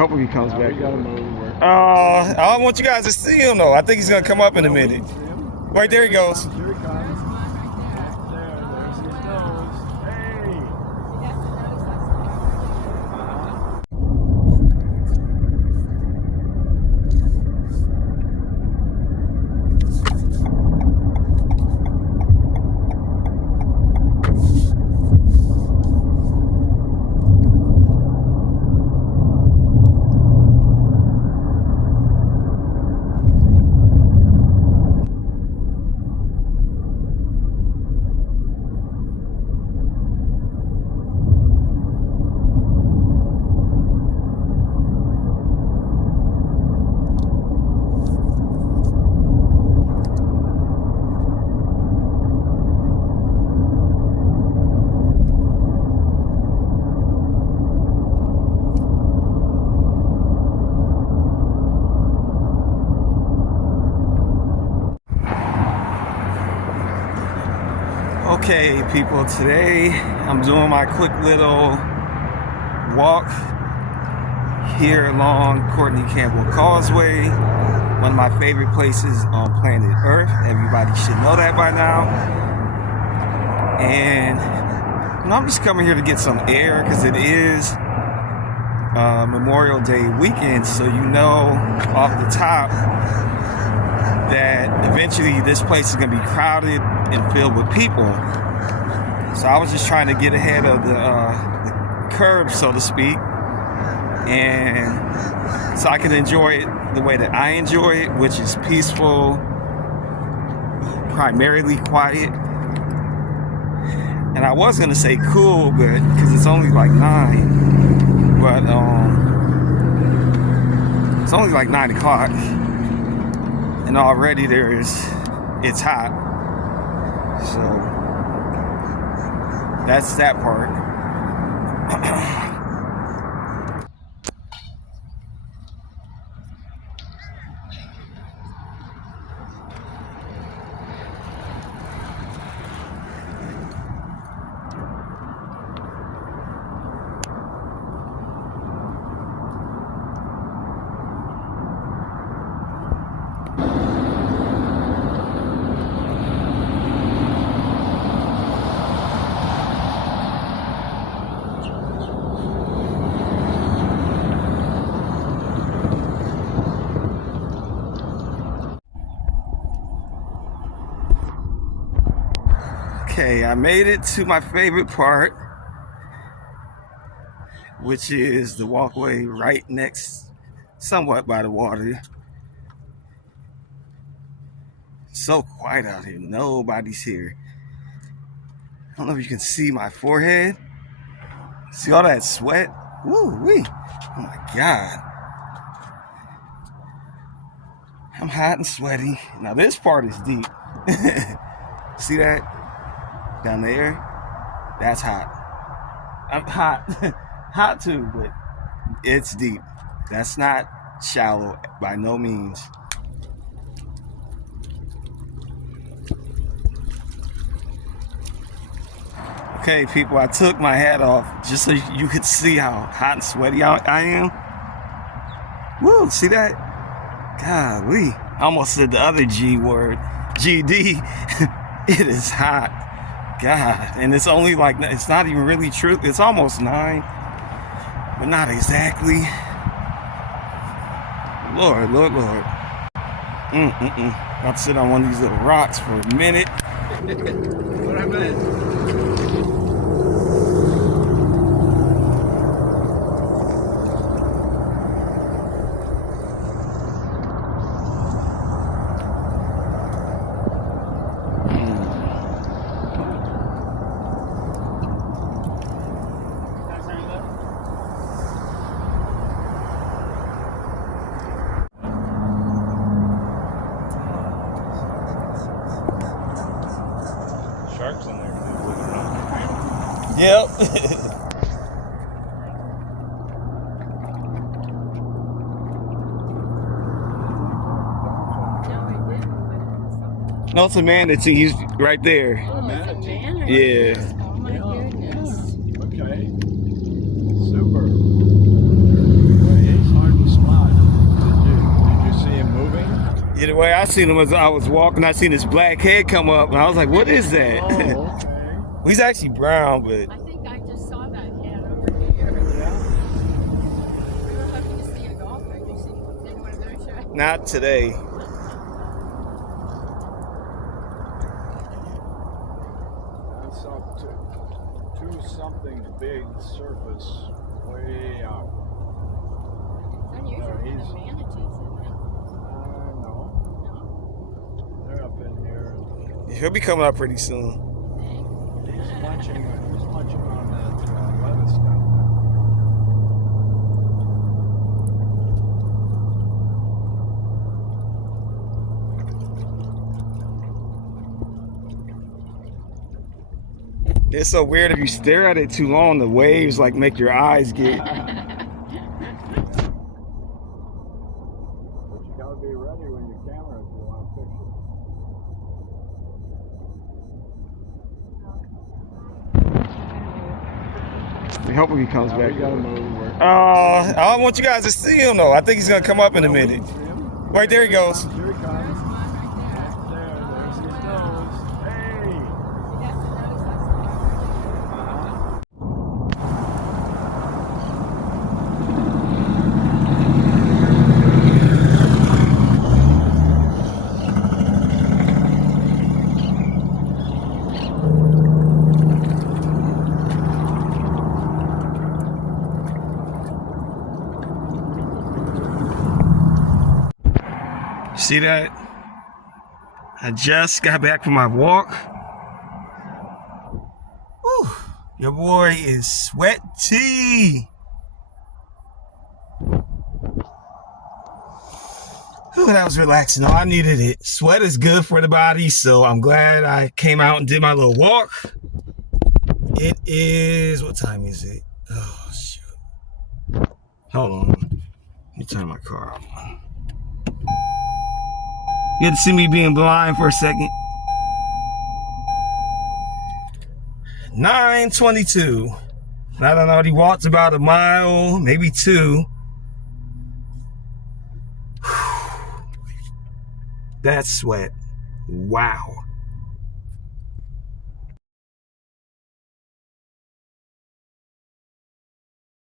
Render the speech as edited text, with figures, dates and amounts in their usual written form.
Hopefully he comes back. I want you guys to see him though. I think he's gonna come up in a minute. Right there he goes. Here he comes. There's his nose. Hey. Okay, people, today I'm doing my quick little walk here along Courtney Campbell Causeway, one of my favorite places on planet Earth. Everybody should know that by now. And I'm just coming here to get some air because it is Memorial Day weekend, so you know off the top that eventually this place is going to be crowded and filled with people. So I was just trying to get ahead of the curve, so to speak, and so I can enjoy it the way that I enjoy it, which is peaceful, primarily quiet. And I was going to say cool, but because it's only like 9, but it's only like 9 o'clock. And already it's hot. So that's that part. Okay, I made it to my favorite part, which is the walkway right next, somewhat by the water. So quiet out here, nobody's here. I don't know if you can see my forehead. See all that sweat? Woo-wee. Oh my God. I'm hot and sweaty. Now this part is deep. See that? Down there, that's hot. I'm hot, hot too, but it's deep. That's not shallow by no means. Okay, people, I took my hat off just so you could see how hot and sweaty I am. Woo, see that? Golly, I almost said the other G word, GD. It is hot. God, and it's only like, it's not even really true. It's almost 9, but not exactly. Lord, Lord, Lord. I'll sit on one of these little rocks for a minute. What happened? Sharks in there. Yep. No, it's a manatee. He's right there. Oh, manatee. Yeah. Oh my goodness. Okay. Super. Yeah, the way I seen him as I was walking, I seen this black head come up, and I was like, "What is that?" Oh, okay. He's actually brown, but I think I just saw that cat over here. Yeah. We were hoping to see a dolphin. Have you seen one of those yet? not today. I saw two something big surface way out. It's unusual for the manatees, isn't it? No. No? They're up in here. He'll be coming up pretty soon. He's munching on that lettuce down It's so weird if you stare at it too long, the waves like make your eyes get. But you gotta be ready when your camera if you want a picture. I hope he comes back. We gotta move. I don't want you guys to see him though. I think he's gonna come up in a minute. Right there he goes. Here he There's comes. one right there. There's his nose. Hey! You have to notice that's See that? I just got back from my walk. Whew, your boy is sweaty. Whew, that was relaxing. Oh, I needed it. Sweat is good for the body, so I'm glad I came out and did my little walk. It is, what time is it? Oh, shoot. Hold on. Let me turn my car off. You had to see me being blind for a second. 9:22. I don't know. He walked about a mile, maybe two. That's sweat. Wow.